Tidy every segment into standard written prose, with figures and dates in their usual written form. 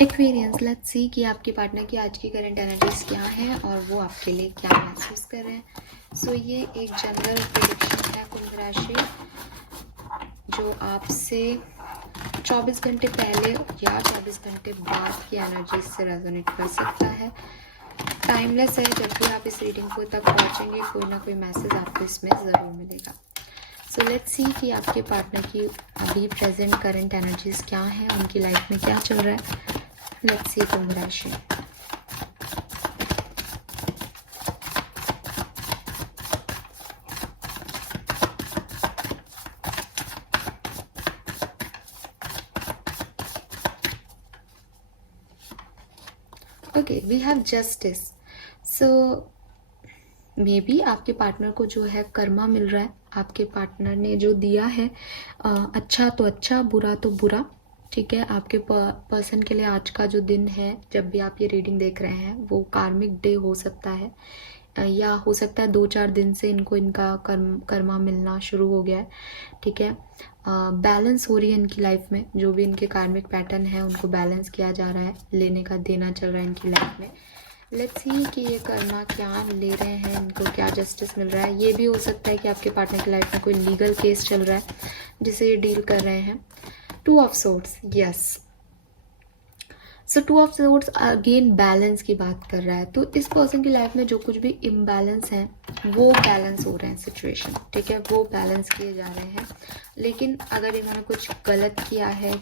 Aquarians, let's see कि आपके partner की आज की करंट एनर्जीज क्या है और वो आपके लिए क्या महसूस कर रहे हैं। सो ये एक जनरल प्रेडिक्शन है कुंभ राशि, जो आपसे 24 घंटे पहले या 24 घंटे बाद की एनर्जीज से रेजोनेट कर सकता है। टाइमलेस है, जब भी आप इस रीडिंग को तक पहुंचेंगे कोई ना कोई मैसेज आपको इसमें ज़रूर मिलेगा। सो लेट्स सी कि आपके पार्टनर की अभी प्रेजेंट करंट एनर्जीज क्या हैं, उनकी लाइफ में क्या चल रहा है। लेट्स सी कुंभ राशि। Okay, we have justice. So maybe आपके पार्टनर को जो है कर्मा मिल रहा है, आपके पार्टनर ने जो दिया है, अच्छा तो अच्छा, बुरा तो बुरा। ठीक है, आपके पर्सन के लिए आज का जो दिन है, जब भी आप ये रीडिंग देख रहे हैं, वो कार्मिक डे हो सकता है, या हो सकता है 2-4 दिन से इनको इनका कर्मा मिलना शुरू हो गया है। ठीक है, बैलेंस हो रही है इनकी लाइफ में, जो भी इनके कार्मिक पैटर्न है उनको बैलेंस किया जा रहा है, लेने का देना चल रहा है इनकी लाइफ में। लेट्स सी कि ये कर्मा क्या ले रहे हैं, इनको क्या जस्टिस मिल रहा है। ये भी हो सकता है कि आपके पार्टनर की लाइफ में कोई लीगल केस चल रहा है जिसे ये डील कर रहे हैं। 2 of swords, yes. So 2 of swords again balance की बात कर रहा है। तो इस पर्सन की लाइफ में जो कुछ भी इम्बैलेंस है वो बैलेंस हो रहे हैं सिचुएशन। ठीक है, वो बैलेंस किए जा रहे हैं। लेकिन अगर इन्होंने कुछ गलत किया है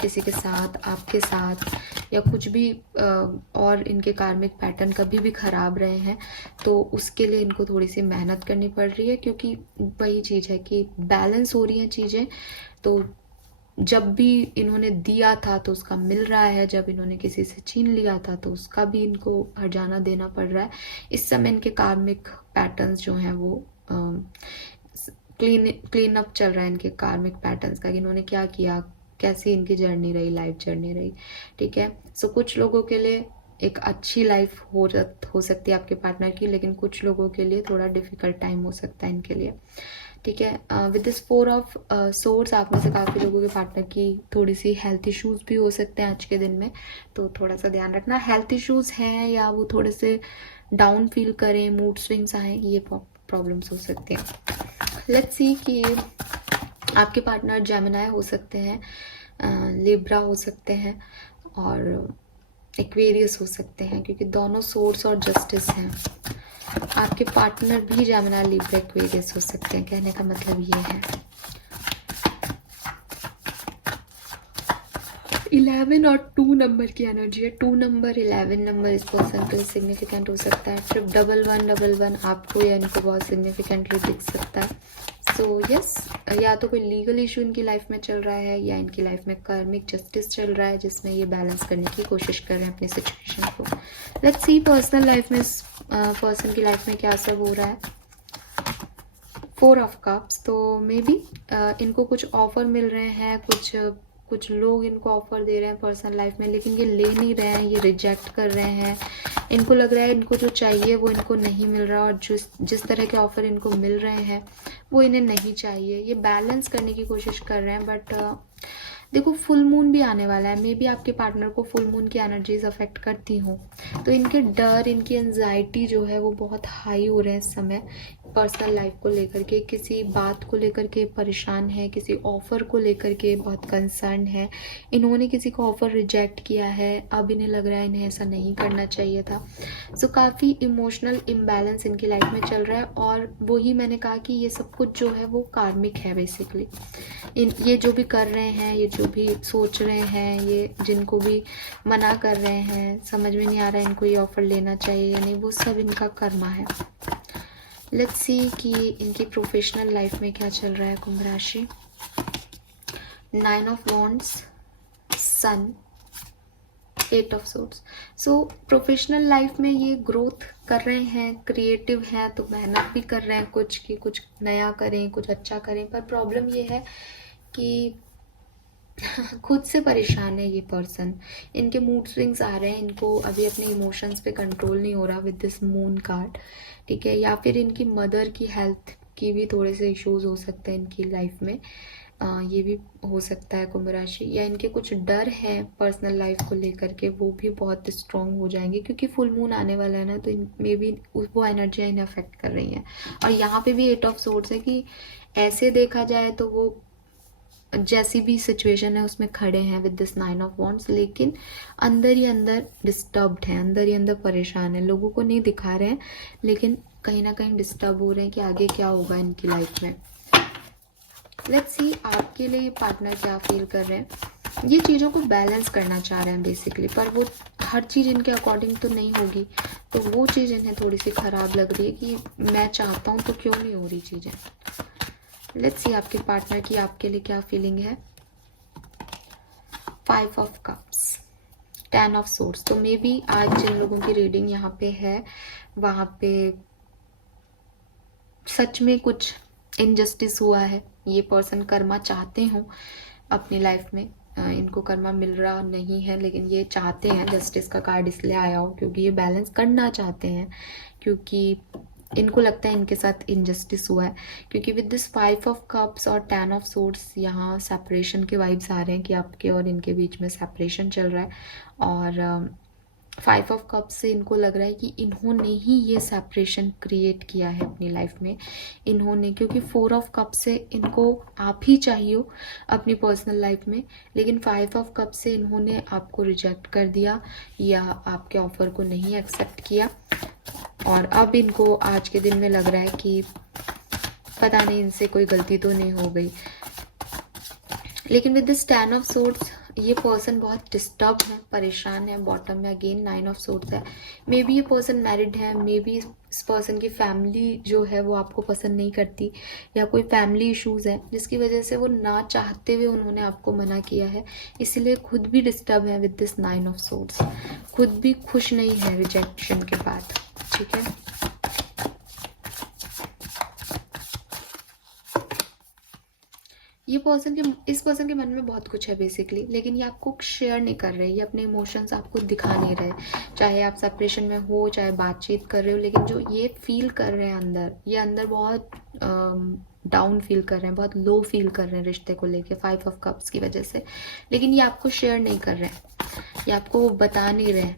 किसी के साथ, आपके साथ, या कुछ भी और इनके कार्मिक पैटर्न कभी भी खराब रहे हैं, तो उसके लिए इनको थोड़ी सी मेहनत करनी पड़ रही है, क्योंकि वही चीज़ है कि बैलेंस हो रही हैं चीज़ें। तो जब भी इन्होंने दिया था तो उसका मिल रहा है, जब इन्होंने किसी से छीन लिया था तो उसका भी इनको हर्जाना देना पड़ रहा है। इस समय इनके कार्मिक पैटर्न्स जो हैं वो क्लीन अप चल रहा है इनके कार्मिक पैटर्न्स का, कि इन्होंने क्या किया, कैसी इनकी जर्नी रही, लाइफ जर्नी रही। ठीक है, सो कुछ लोगों के लिए एक अच्छी लाइफ हो सकती है आपके पार्टनर की, लेकिन कुछ लोगों के लिए थोड़ा डिफिकल्ट टाइम हो सकता है इनके लिए। ठीक है, विद दिस 4 ऑफ सोर्स, आप में से काफ़ी लोगों के पार्टनर की थोड़ी सी हेल्थ इश्यूज भी हो सकते हैं आज के दिन में, तो थोड़ा सा ध्यान रखना। हेल्थ इश्यूज हैं या वो थोड़े से डाउन फील करें, मूड स्विंग्स आए, ये प्रॉब्लम्स हो सकती हैं। लेट्स सी कि आपके पार्टनर जेमिनाई हो सकते हैं, लिब्रा हो सकते हैं, और एक्वेरियस हो सकते हैं, क्योंकि दोनों सोर्स और जस्टिस हैं। आपके पार्टनर भी जेमिनाई, लिब्रा, एक्वेरियस हो सकते हैं, कहने का मतलब ये है। 11 और 2 नंबर की एनर्जी है। 2 नंबर, 11 नंबर इस पर्सन के लिए सिग्निफिकेंट हो सकता है। ट्रिप 1111 आपको या इनको बहुत सिग्निफिकेंटली दिख सकता है। सो यस, या तो कोई लीगल इशू इनकी लाइफ में चल रहा है, या इनकी लाइफ में कार्मिक जस्टिस चल रहा है, जिसमें ये बैलेंस करने की कोशिश कर रहे हैं अपनी सिचुएशन को। लेट्स सी पर्सनल लाइफ में इस पर्सन की लाइफ में क्या सब हो रहा है। 4 ऑफ कप्स, तो मे बी इनको कुछ ऑफर मिल रहे हैं, कुछ लोग इनको ऑफर दे रहे हैं पर्सनल लाइफ में, लेकिन ये ले नहीं रहे हैं, ये रिजेक्ट कर रहे हैं। इनको लग रहा है इनको जो चाहिए वो इनको नहीं मिल रहा, और जिस तरह के ऑफर इनको मिल रहे हैं वो इन्हें नहीं चाहिए। ये बैलेंस करने की कोशिश कर रहे हैं, बट देखो फुल मून भी आने वाला है। मे बी आपके पार्टनर को फुल मून की एनर्जीज अफेक्ट करती हो, तो इनके डर, इनकी एंजाइटी जो है वो बहुत हाई हो रहे हैं इस समय। पर्सनल लाइफ को लेकर के, किसी बात को लेकर के परेशान है, किसी ऑफर को लेकर के बहुत कंसर्न है। इन्होंने किसी को ऑफर रिजेक्ट किया है, अब इन्हें लग रहा है इन्हें ऐसा नहीं करना चाहिए था। सो काफ़ी इमोशनल इम्बैलेंस इनकी लाइफ में चल रहा है, और वही मैंने कहा कि ये सब कुछ जो है वो कार्मिक है बेसिकली। ये जो भी कर रहे हैं, ये जो भी सोच रहे हैं, ये जिनको भी मना कर रहे हैं, समझ में नहीं आ रहा है इनको ये ऑफर लेना चाहिए या नहीं, वो सब इनका कर्मा है। लेट्स सी कि इनकी प्रोफेशनल लाइफ में क्या चल रहा है कुंभ राशि। 9 of wands, sun, 8 of swords. So professional life में ये ग्रोथ कर रहे हैं, क्रिएटिव हैं, तो मेहनत भी कर रहे हैं कुछ कि कुछ नया करें, कुछ अच्छा करें। पर प्रॉब्लम ये है कि खुद से परेशान है ये पर्सन। इनके मूड स्विंग्स आ रहे हैं, इनको अभी अपने इमोशंस पे कंट्रोल नहीं हो रहा विद दिस मून कार्ड। ठीक है, या फिर इनकी मदर की हेल्थ की भी थोड़े से इश्यूज हो सकते हैं इनकी लाइफ में। ये भी हो सकता है कुंभ राशि, या इनके कुछ डर हैं पर्सनल लाइफ को लेकर के, वो भी बहुत स्ट्रॉन्ग हो जाएंगे क्योंकि फुल मून आने वाला है ना, तो इनमें भी वो एनर्जियाँ इन्हें अफेक्ट कर रही हैं। और यहाँ पे भी 8 ऑफ सोर्ड्स है कि ऐसे देखा जाए तो वो जैसी भी सिचुएशन है उसमें खड़े हैं विद दिस 9 ऑफ वॉन्ड्स, लेकिन अंदर ही अंदर डिस्टर्ब्ड हैं, अंदर ही अंदर परेशान है, लोगों को नहीं दिखा रहे हैं लेकिन कहीं ना कहीं डिस्टर्ब हो रहे हैं कि आगे क्या होगा इनकी लाइफ में। लेट्स सी आपके लिए पार्टनर क्या फील कर रहे हैं। ये चीज़ों को बैलेंस करना चाह रहे हैं बेसिकली, पर वो हर चीज़ इनके अकॉर्डिंग तो नहीं होगी, तो वो चीज़ इन्हें थोड़ी सी ख़राब लग रही है कि मैं चाहता हूँ तो क्यों नहीं हो रही चीज़ें। लेट्स सी आपके पार्टनर की आपके लिए क्या फीलिंग है। 5 ऑफ कप्स, 10 ऑफ सोर्ड्स। तो मे बी आज जिन लोगों की रीडिंग यहाँ पे है वहाँ पे सच में कुछ इनजस्टिस हुआ है। ये पर्सन कर्मा चाहते हो अपनी लाइफ में, इनको कर्मा मिल रहा नहीं है लेकिन ये चाहते हैं, जस्टिस का कार्ड इसलिए आया हो क्योंकि ये बैलेंस करना चाहते हैं, क्योंकि इनको लगता है इनके साथ इनजस्टिस हुआ है। क्योंकि विद दिस 5 ऑफ कप्स और 10 ऑफ सोर्ड्स यहाँ सेपरेशन के वाइब्स आ रहे हैं कि आपके और इनके बीच में सेपरेशन चल रहा है। और 5 ऑफ कप्स से इनको लग रहा है कि इन्होंने ही ये सेपरेशन क्रिएट किया है अपनी लाइफ में, इन्होंने, क्योंकि 4 ऑफ कप से इनको आप ही चाहिए हो अपनी पर्सनल लाइफ में, लेकिन 5 ऑफ कप से इन्होंने आपको रिजेक्ट कर दिया या आपके ऑफर को नहीं एक्सेप्ट किया। और अब इनको आज के दिन में लग रहा है कि पता नहीं इनसे कोई गलती तो नहीं हो गई। लेकिन विद दिस 10 ऑफ सोर्ड्स ये पर्सन बहुत डिस्टर्ब है, परेशान है। बॉटम में अगेन 9 ऑफ सोर्ड्स है। मे बी ये पर्सन मैरिड है, मे बी इस पर्सन की फैमिली जो है वो आपको पसंद नहीं करती, या कोई फैमिली इश्यूज है जिसकी वजह से वो ना चाहते हुए उन्होंने आपको मना किया है, इसलिए खुद भी डिस्टर्ब है विद दिस 9 ऑफ सोर्ड्स, खुद भी खुश नहीं है रिजेक्शन के बाद। ठीक है, ये इस पर्सन के मन में बहुत कुछ है बेसिकली, लेकिन ये आपको शेयर नहीं कर रहे, ये अपने इमोशंस आपको दिखा नहीं रहे। चाहे आप सेपरेशन में हो, चाहे बातचीत कर रहे हो, लेकिन जो ये फील कर रहे हैं अंदर, ये अंदर बहुत डाउन फील कर रहे हैं, बहुत लो फील कर रहे हैं रिश्ते को लेके 5 ऑफ कप्स की वजह से, लेकिन ये आपको शेयर नहीं कर रहे हैं, ये आपको बता नहीं रहे।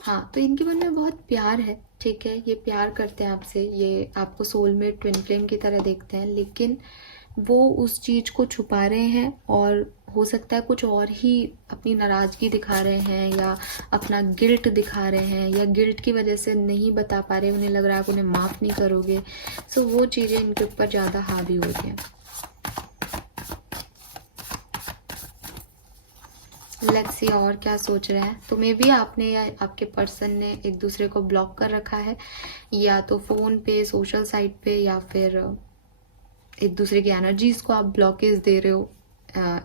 हाँ, तो इनके मन में बहुत प्यार है, ठीक है, ये प्यार करते हैं आपसे, ये आपको सोलमेट ट्विन फ्लेम की तरह देखते हैं, लेकिन वो उस चीज़ को छुपा रहे हैं और हो सकता है कुछ और ही अपनी नाराज़गी दिखा रहे हैं या अपना गिल्ट दिखा रहे हैं, या गिल्ट की वजह से नहीं बता पा रहे, उन्हें लग रहा है आप उन्हें माफ़ नहीं करोगे, सो वो चीज़ें इनके ऊपर ज़्यादा हावी हो रही हैं। लेट्स सी और क्या सोच रहे हैं। तो मे बी आपने या आपके पर्सन ने एक दूसरे को ब्लॉक कर रखा है, या तो फ़ोन पे, सोशल साइट पे, या फिर एक दूसरे की एनर्जीज को आप ब्लॉकेज दे रहे हो,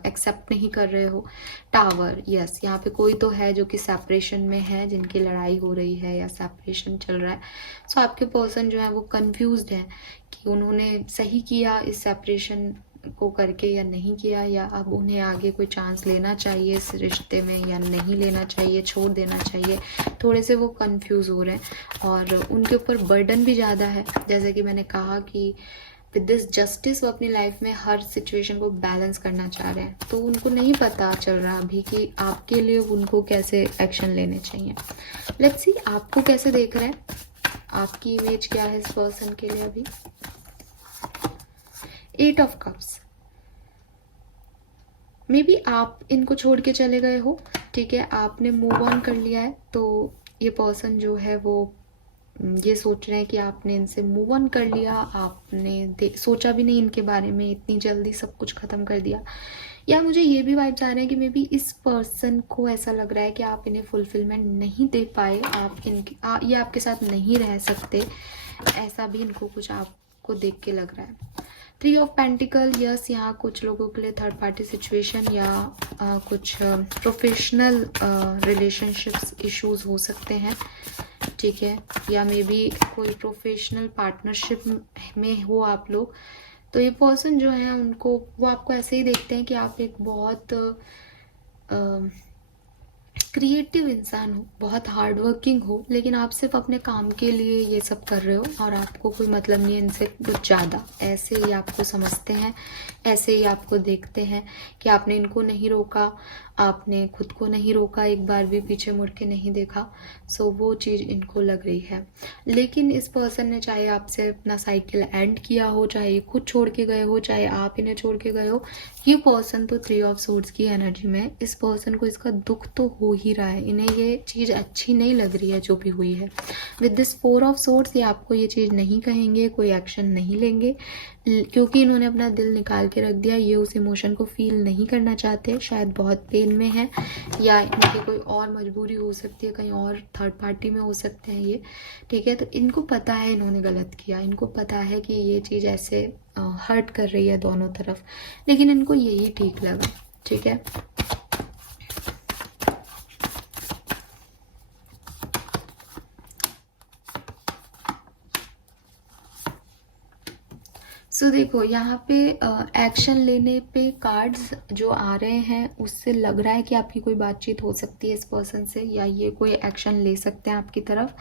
एक्सेप्ट नहीं कर रहे हो। टावर, यस, यहाँ पे कोई तो है जो कि सेपरेशन में है, जिनकी लड़ाई हो रही है या सेपरेशन चल रहा है। सो आपके पर्सन जो है वो कंफ्यूज्ड है कि उन्होंने सही किया इस सेपरेशन को करके या नहीं किया, या अब उन्हें आगे कोई चांस लेना चाहिए इस रिश्ते में या नहीं लेना चाहिए, छोड़ देना चाहिए। थोड़े से वो कंफ्यूज हो रहे हैं और उनके ऊपर बर्डन भी ज़्यादा है। जैसे कि मैंने कहा कि विद दिस जस्टिस वो अपनी लाइफ में हर सिचुएशन को बैलेंस करना चाह रहे हैं, तो उनको नहीं पता चल रहा अभी कि आपके लिए उनको कैसे एक्शन लेने चाहिए। लेट्स सी आपको कैसे देख रहे हैं, आपकी इमेज क्या है इस पर्सन के लिए अभी। 8 ऑफ कप्स, मे बी आप इनको छोड़ के चले गए हो, ठीक है, आपने मूव ऑन कर लिया है, तो ये पर्सन जो है वो ये सोच रहे हैं कि आपने इनसे मूव ऑन कर लिया, आपने सोचा भी नहीं इनके बारे में, इतनी जल्दी सब कुछ ख़त्म कर दिया। या मुझे ये भी वाइब्स आ रहे हैं कि मे बी इस पर्सन को ऐसा लग रहा है कि आप इन्हें फुलफिलमेंट नहीं दे पाए, आप ये आपके साथ नहीं रह सकते, ऐसा भी इनको कुछ आपको देख के लग रहा है। 3 ऑफ पेंटिकल, यस, यहाँ कुछ लोगों के लिए थर्ड पार्टी सिचुएशन या कुछ प्रोफेशनल रिलेशनशिप्स इश्यूज हो सकते हैं, ठीक है, या मे बी कोई प्रोफेशनल पार्टनरशिप में हो आप लोग। तो ये पर्सन जो है वो आपको ऐसे ही देखते हैं कि आप एक बहुत क्रिएटिव इंसान हो, बहुत हार्ड वर्किंग हो, लेकिन आप सिर्फ अपने काम के लिए ये सब कर रहे हो और आपको कोई मतलब नहीं है इनसे कुछ ज़्यादा। ऐसे ही आपको समझते हैं, ऐसे ही आपको देखते हैं कि आपने इनको नहीं रोका, आपने खुद को नहीं रोका, एक बार भी पीछे मुड़ के नहीं देखा। सो वो चीज़ इनको लग रही है। लेकिन इस पर्सन ने चाहे आपसे अपना साइकिल एंड किया हो, चाहे खुद छोड़ के गए हो, चाहे आप इन्हें छोड़ के गए हो, ये पर्सन तो 3 ऑफ सोर्ड्स की एनर्जी में, इस पर्सन को इसका दुख तो हो ही रहा है। इन्हें ये चीज़ अच्छी नहीं लग रही है जो भी हुई है। विद दिस 4 ऑफ सोर्ड्स ये आपको ये चीज़ नहीं कहेंगे, कोई एक्शन नहीं लेंगे, क्योंकि इन्होंने अपना दिल निकाल के रख दिया। ये उस इमोशन को फील नहीं करना चाहते, शायद बहुत पेन में है, या इनकी कोई और मजबूरी हो सकती है, कहीं और थर्ड पार्टी में हो सकते हैं ये। ठीक है, तो इनको पता है इन्होंने गलत किया, इनको पता है कि ये चीज़ ऐसे हर्ट कर रही है दोनों तरफ, लेकिन इनको यही ठीक लगा। ठीक है, सो देखो यहाँ पे एक्शन लेने पे कार्ड्स जो आ रहे हैं उससे लग रहा है कि आपकी कोई बातचीत हो सकती है इस पर्सन से, या ये कोई एक्शन ले सकते हैं आपकी तरफ।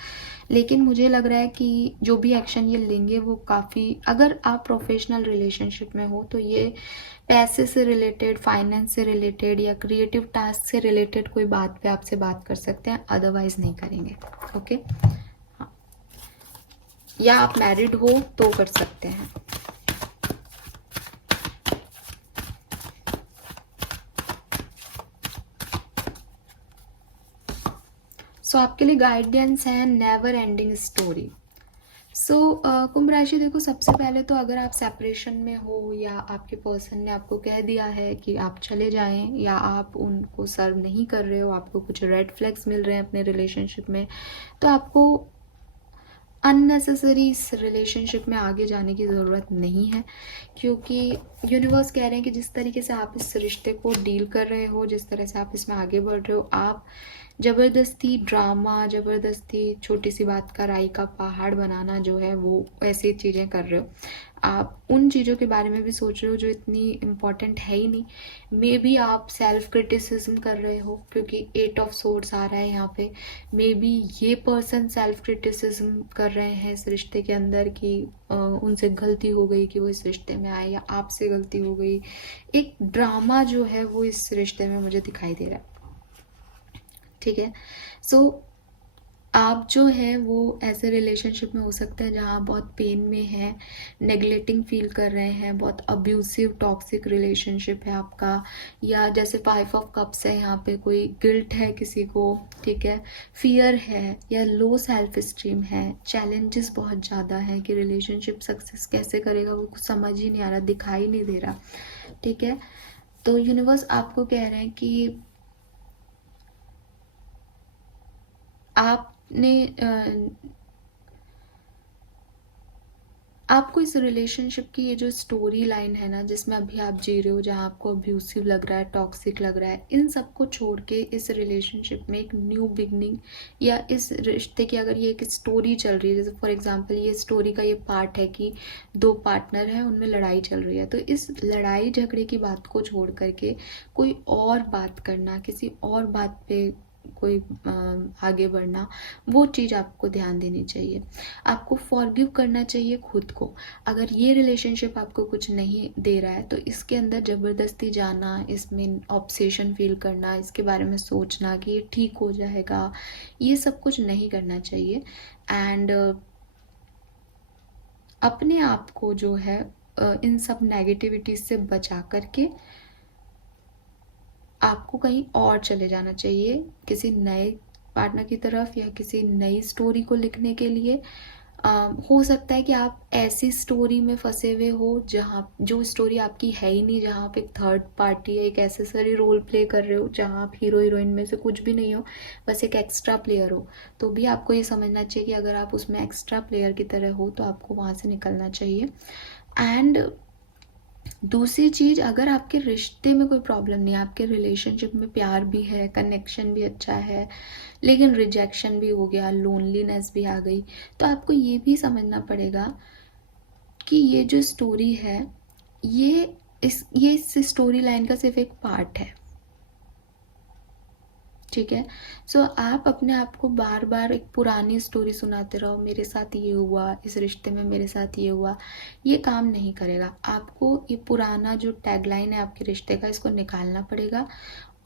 लेकिन मुझे लग रहा है कि जो भी एक्शन ये लेंगे वो काफ़ी, अगर आप प्रोफेशनल रिलेशनशिप में हो तो ये पैसे से रिलेटेड, फाइनेंस से रिलेटेड या क्रिएटिव टास्क से रिलेटेड कोई बात पे आपसे बात कर सकते हैं, अदरवाइज नहीं करेंगे। ओके, हाँ, या आप मैरिड हो तो कर सकते हैं। सो आपके लिए गाइडेंस है नेवर एंडिंग स्टोरी। सो कुंभ राशि, देखो सबसे पहले तो अगर आप सेपरेशन में हो या आपके पर्सन ने आपको कह दिया है कि आप चले जाएं, या आप उनको सर्व नहीं कर रहे हो, आपको कुछ रेड फ्लैग्स मिल रहे हैं अपने रिलेशनशिप में, तो आपको अननेसेसरी इस रिलेशनशिप में आगे जाने की ज़रूरत नहीं है। क्योंकि यूनिवर्स कह रहे हैं कि जिस तरीके से आप इस रिश्ते को डील कर रहे हो, जिस तरह से आप इसमें आगे बढ़ रहे हो, आप ज़बरदस्ती ड्रामा, ज़बरदस्ती छोटी सी बात का राई का पहाड़ बनाना जो है वो ऐसी चीज़ें कर रहे हो। आप उन चीज़ों के बारे में भी सोच रहे हो जो इतनी इम्पॉर्टेंट है ही नहीं। मे बी आप सेल्फ क्रिटिसिज्म कर रहे हो, क्योंकि 8 ऑफ सोर्ड्स आ रहा है यहाँ पे। मे बी ये पर्सन सेल्फ क्रिटिसिज्म कर रहे हैं इस रिश्ते के अंदर कि उनसे गलती हो गई कि वो इस रिश्ते में आए, या आपसे गलती हो गई। एक ड्रामा जो है वो इस रिश्ते में मुझे दिखाई दे रहा है। ठीक है, सो आप जो है वो ऐसे रिलेशनशिप में हो सकते हैं जहाँ आप बहुत पेन में हैं, नेगलेक्टिंग फील कर रहे हैं, बहुत अब्यूसिव टॉक्सिक रिलेशनशिप है आपका, या जैसे 5 ऑफ कप्स है यहाँ पे, कोई गिल्ट है किसी को, ठीक है, फियर है, या लो सेल्फ स्टीम है, चैलेंजेस बहुत ज़्यादा हैं कि रिलेशनशिप सक्सेस कैसे करेगा वो कुछ समझ ही नहीं आ रहा, दिखाई नहीं दे रहा। ठीक है, तो यूनिवर्स आपको कह रहे हैं कि आपने आपको इस रिलेशनशिप की ये जो स्टोरी लाइन है ना, जिसमें अभी आप जी रहे हो, जहाँ आपको अब्यूसिव लग रहा है, टॉक्सिक लग रहा है, इन सबको छोड़ के इस रिलेशनशिप में एक न्यू बिगनिंग, या इस रिश्ते की अगर ये एक स्टोरी चल रही है, जैसे फॉर एग्जांपल ये स्टोरी का ये पार्ट है कि 2 पार्टनर हैं, उनमें लड़ाई चल रही है, तो इस लड़ाई झगड़े की बात को छोड़ करके कोई और बात करना, किसी और बात पे कोई आगे बढ़ना, वो चीज़ आपको ध्यान देनी चाहिए। आपको फॉरगिव करना चाहिए खुद को। अगर ये रिलेशनशिप आपको कुछ नहीं दे रहा है तो इसके अंदर ज़बरदस्ती जाना, इसमें ऑब्सेशन फील करना, इसके बारे में सोचना कि ये ठीक हो जाएगा, ये सब कुछ नहीं करना चाहिए। एंड अपने आप को जो है इन सब नेगेटिविटीज से बचा करके आपको कहीं और चले जाना चाहिए, किसी नए पार्टनर की तरफ या किसी नई स्टोरी को लिखने के लिए। हो सकता है कि आप ऐसी स्टोरी में फंसे हुए हो जहाँ जो स्टोरी आपकी है ही नहीं, जहाँ आप एक थर्ड पार्टी या एक एसेसरी रोल प्ले कर रहे हो, जहाँ आप हीरो हीरोइन में से कुछ भी नहीं हो, बस एक एक्स्ट्रा प्लेयर हो। तो भी आपको ये समझना चाहिए कि अगर आप उसमें एक्स्ट्रा प्लेयर की तरह हो तो आपको वहाँ से निकलना चाहिए। एंड दूसरी चीज़, अगर आपके रिश्ते में कोई प्रॉब्लम नहीं है, आपके रिलेशनशिप में प्यार भी है, कनेक्शन भी अच्छा है, लेकिन रिजेक्शन भी हो गया, लोनलीनेस भी आ गई, तो आपको ये भी समझना पड़ेगा कि ये जो स्टोरी है ये इस स्टोरी लाइन का सिर्फ एक पार्ट है। ठीक है। सो आप अपने आप को बार बार एक पुरानी स्टोरी सुनाते रहो, मेरे साथ ये हुआ, इस रिश्ते में मेरे साथ ये हुआ, ये काम नहीं करेगा। आपको ये पुराना जो टैगलाइन है आपके रिश्ते का, इसको निकालना पड़ेगा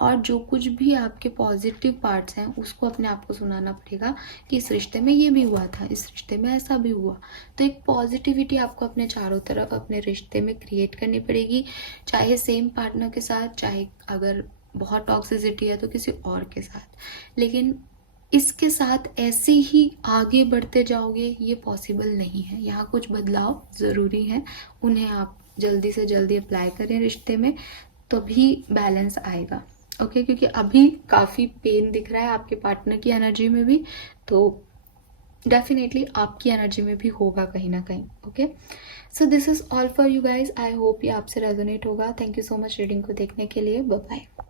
और जो कुछ भी आपके पॉजिटिव पार्ट्स हैं उसको अपने आप को सुनाना पड़ेगा कि इस रिश्ते में ये भी हुआ था, इस रिश्ते में ऐसा भी हुआ। तो एक पॉजिटिविटी आपको अपने चारों तरफ अपने रिश्ते में क्रिएट करनी पड़ेगी, चाहे सेम पार्टनर के साथ, चाहे अगर बहुत टॉक्सिसिटी है तो किसी और के साथ। लेकिन इसके साथ ऐसे ही आगे बढ़ते जाओगे ये पॉसिबल नहीं है। यहाँ कुछ बदलाव ज़रूरी हैं, उन्हें आप जल्दी से जल्दी अप्लाई करें रिश्ते में, तभी बैलेंस आएगा। ओके, क्योंकि अभी काफ़ी पेन दिख रहा है आपके पार्टनर की एनर्जी में भी, तो डेफिनेटली आपकी एनर्जी में भी होगा कहीं ना कहीं। Okay, so this is all for you guys. I hope ये आपसे रेजोनेट होगा। Thank you so much reading को देखने के लिए। Bye bye.